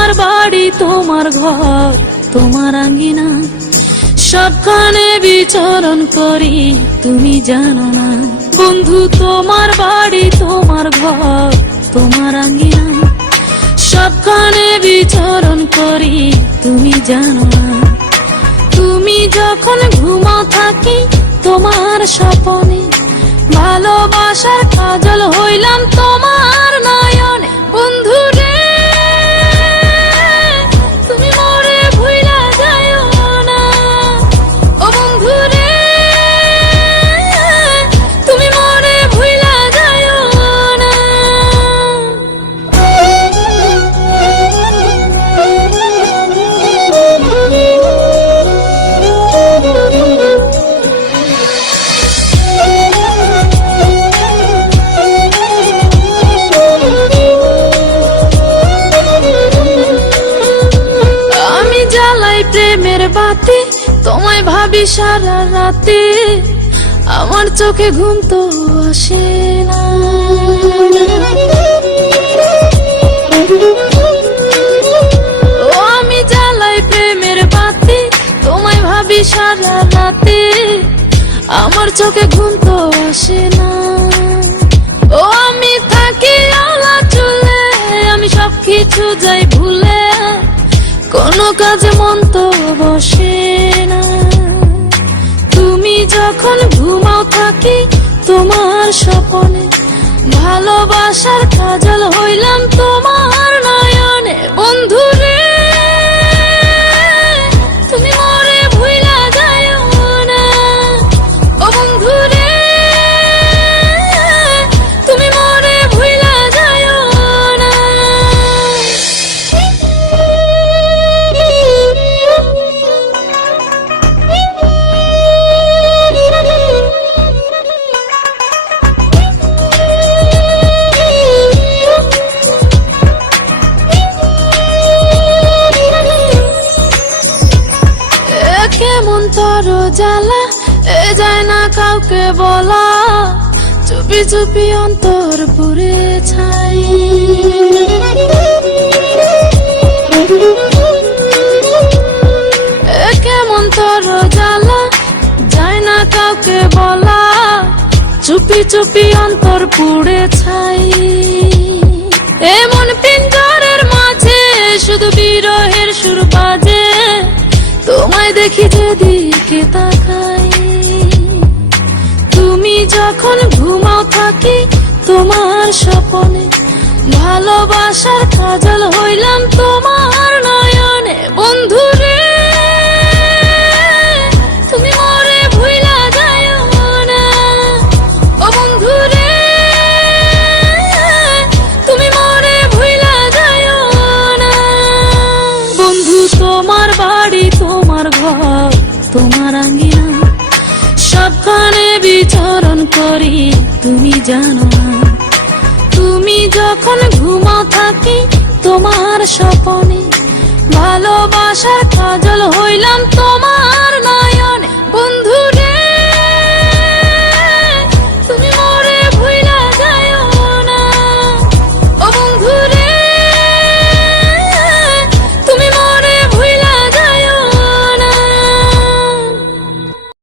তোমার বাড়ি তোমার ঘর তোমার আঙ্গিনা, সবখানে বিচরণ করি তুমি জানো না। বন্ধু তোমার বাড়ি তোমার ঘর তোমার আঙ্গিনা, সবখানে বিচরণ করি তুমি জানো না। তুমি যখন ঘুমাও থাকি তোমার স্বপনে, ভালোবাসার কাজল হইলাম তোমার নয়নে। বন্ধু রে তুমি মরে ভুইলা যাইও না, ও বন্ধু রে তুমি মরে ভুইলা যাইও না। প্রেমের বাতি তোমায় ভাবি সারা রাতে, আমার চোখে ঘুম তো আসে না। ও আমি জ্বালাই প্রেমের বাতি তোমায় ভাবি সারা রাতে, আমার চোখে ঘুম তো আসে না। ও আমি থাকি আলা চুলে, আমি সবকিছু যাই ভুলে, কোনো কাজে মন তো বসে না। তুমি যখন ঘুমাও থাকি তোমার স্বপনে, ভালোবাসার কাজল হইলাম তোমার নয়নে। বন্ধু রে তুমি মরে ভুইলা যাইও না, ও বন্ধু রে তুমি মরে ভুইলা যাইও না। কেমন তর জ্বালা এ যায় না কাউকে বলা, চুপি চুপি অন্তর পুরে ছাই। কেমন তর জ্বালা যায় না কাউকে বলা, চুপি চুপি অন্তর পুড়ে ছাই। এমন পিঞ্জরের মাঝে শুধু বিরহের সুর বাজে, তোমায় দেখি যেদিকে তাকাই। তুমি যখন ঘুমাও থাকি তোমার স্বপনে, ভালোবাসার কাজল হইলাম তোমার নয়নে। বন্ধু রে তুমি মরে ভুইলা যাইও না, ও বন্ধু রে তুমি মরে ভুইলা যাইও না। বন্ধু তোমার বাড়ি তোমার ঘর তোমার আঙ্গিনা, সবখানে বিচরণ করি তুমি জানো না। তুমি যখন ঘুমাও থাকি তোমার স্বপনে, ভালোবাসার কাজল হইলাম তো